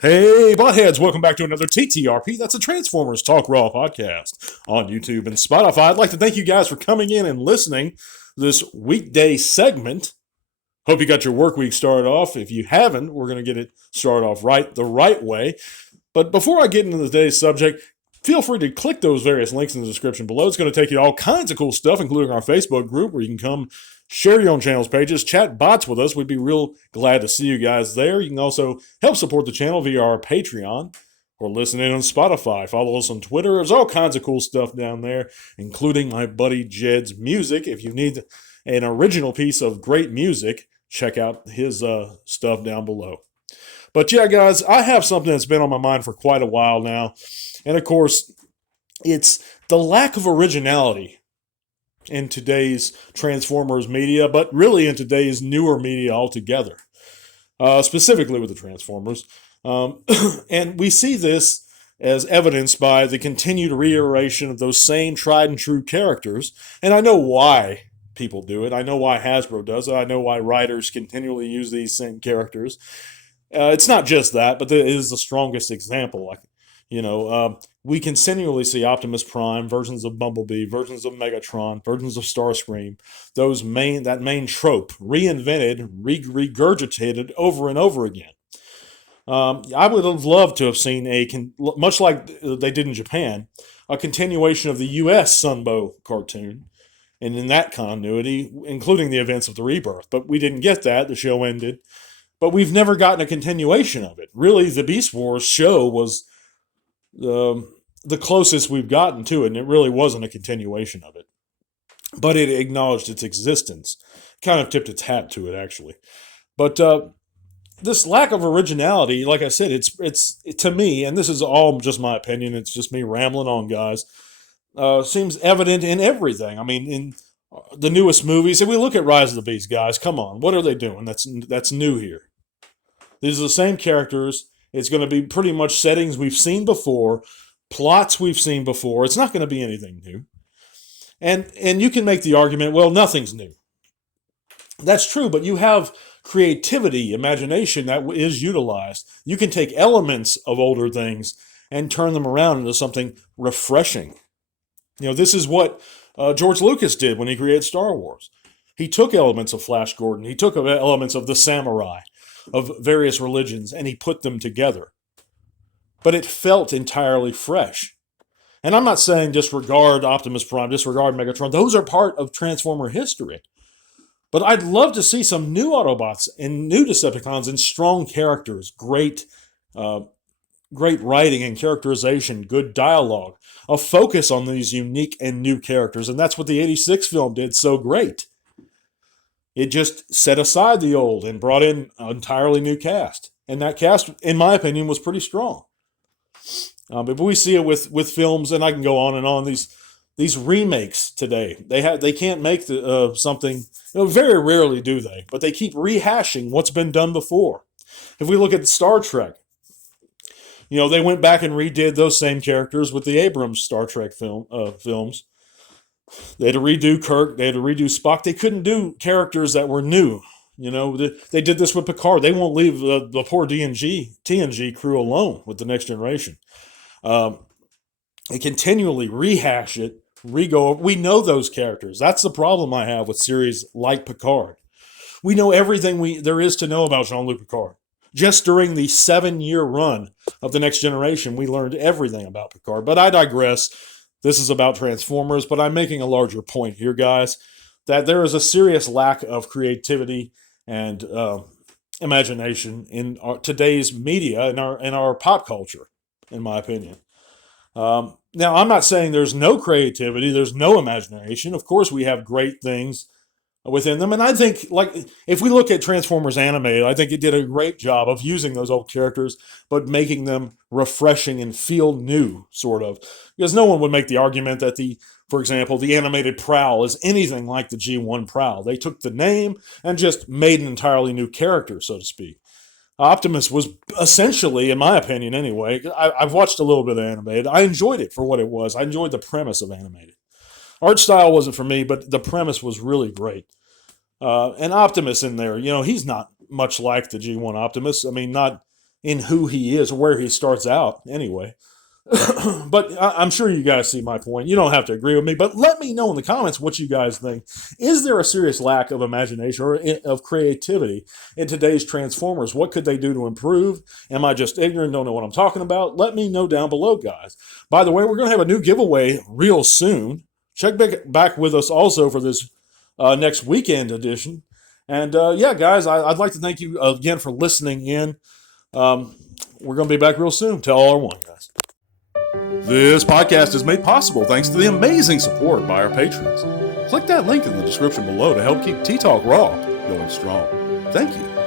Hey, botheads, welcome back to another TTRP. That's a Transformers Talk Raw podcast on YouTube and Spotify. I'd like to thank you guys for coming in and listening to this weekday segment. Hope you got your work week started off. If you haven't, we're going to get it started off the right way. But before I get into today's subject, feel free to click those various links in the description below. It's going to take you to all kinds of cool stuff, including our Facebook group where you can come share your own channels pages, chat bots with us. We'd be real glad to see you guys there. You can also help support the channel via our Patreon or listen in on Spotify. Follow us on Twitter. There's all kinds of cool stuff down there, including my buddy Jed's music. If you need an original piece of great music, check out his stuff down below. But yeah, guys, I have something that's been on my mind for quite a while now. And of course, it's the lack of originality in today's Transformers media, but really in today's newer media altogether, specifically with the Transformers. And we see this as evidenced by the continued reiteration of those same tried and true characters. And I know why people do it. I know why Hasbro does it. I know why writers continually use these same characters. It's not just that, but it is the strongest example. We continually see Optimus Prime, versions of Bumblebee, versions of Megatron, versions of Starscream. That main trope reinvented, regurgitated over and over again. I would have loved to have seen much like they did in Japan, a continuation of the U.S. Sunbow cartoon, and in that continuity, including the events of the Rebirth. But we didn't get that. The show ended. But we've never gotten a continuation of it. Really, the Beast Wars show was the closest we've gotten to it, and it really wasn't a continuation of it. But it acknowledged its existence, kind of tipped its hat to it, actually. But this lack of originality, like I said, it's to me, and this is all just my opinion, it's just me rambling on, guys, seems evident in everything. I mean, in the newest movies, if we look at Rise of the Beast, guys, come on, what are they doing that's new here? These are the same characters. It's going to be pretty much settings we've seen before, plots we've seen before. It's not going to be anything new. And you can make the argument, well, nothing's new. That's true, but you have creativity, imagination that is utilized. You can take elements of older things and turn them around into something refreshing. This is what George Lucas did when he created Star Wars. He took elements of Flash Gordon. He took elements of the samurai, of various religions, and he put them together. But it felt entirely fresh. And I'm not saying disregard Optimus Prime, disregard Megatron. Those are part of Transformer history. But I'd love to see some new Autobots and new Decepticons and strong characters, great writing and characterization, good dialogue, a focus on these unique and new characters. And that's what the 86 film did so great. It just set aside the old and brought in an entirely new cast. And that cast, in my opinion, was pretty strong. But we see it with films, and I can go on and on. These remakes today, they can't make something. Very rarely do they, but they keep rehashing what's been done before. If we look at Star Trek, they went back and redid those same characters with the Abrams Star Trek films. They had to redo Kirk. They had to redo Spock. They couldn't do characters that were new. They did this with Picard. They won't leave the poor TNG crew alone with the Next Generation. They continually rehash it, re-go. We know those characters. That's the problem I have with series like Picard. We know everything there is to know about Jean-Luc Picard. Just during the 7-year run of the Next Generation, we learned everything about Picard. But I digress. This is about Transformers, but I'm making a larger point here, guys, that there is a serious lack of creativity and imagination in today's media and our pop culture, in my opinion. Now, I'm not saying there's no creativity, there's no imagination. Of course, we have great things within them. And I think, if we look at Transformers animated, I think it did a great job of using those old characters, but making them refreshing and feel new, sort of. Because no one would make the argument that for example, the animated Prowl is anything like the G1 Prowl. They took the name and just made an entirely new character, so to speak. Optimus was essentially, in my opinion anyway, I've watched a little bit of animated. I enjoyed it for what it was. I enjoyed the premise of animated. Art style wasn't for me, but the premise was really great. And Optimus in there, he's not much like the G1 Optimus. I mean, not in who he is or where he starts out anyway. But I'm sure you guys see my point. You don't have to agree with me, but let me know in the comments what you guys think. Is there a serious lack of imagination or of creativity in today's Transformers? What could they do to improve? Am I just ignorant, don't know what I'm talking about? Let me know down below, guys. By the way, we're going to have a new giveaway real soon. Check back with us also for this next weekend edition. And yeah, guys, I'd like to thank you again for listening in. We're going to be back real soon. Tell R1, guys. This podcast is made possible thanks to the amazing support by our patrons. Click that link in the description below to help keep Tea Talk Raw going strong. Thank you.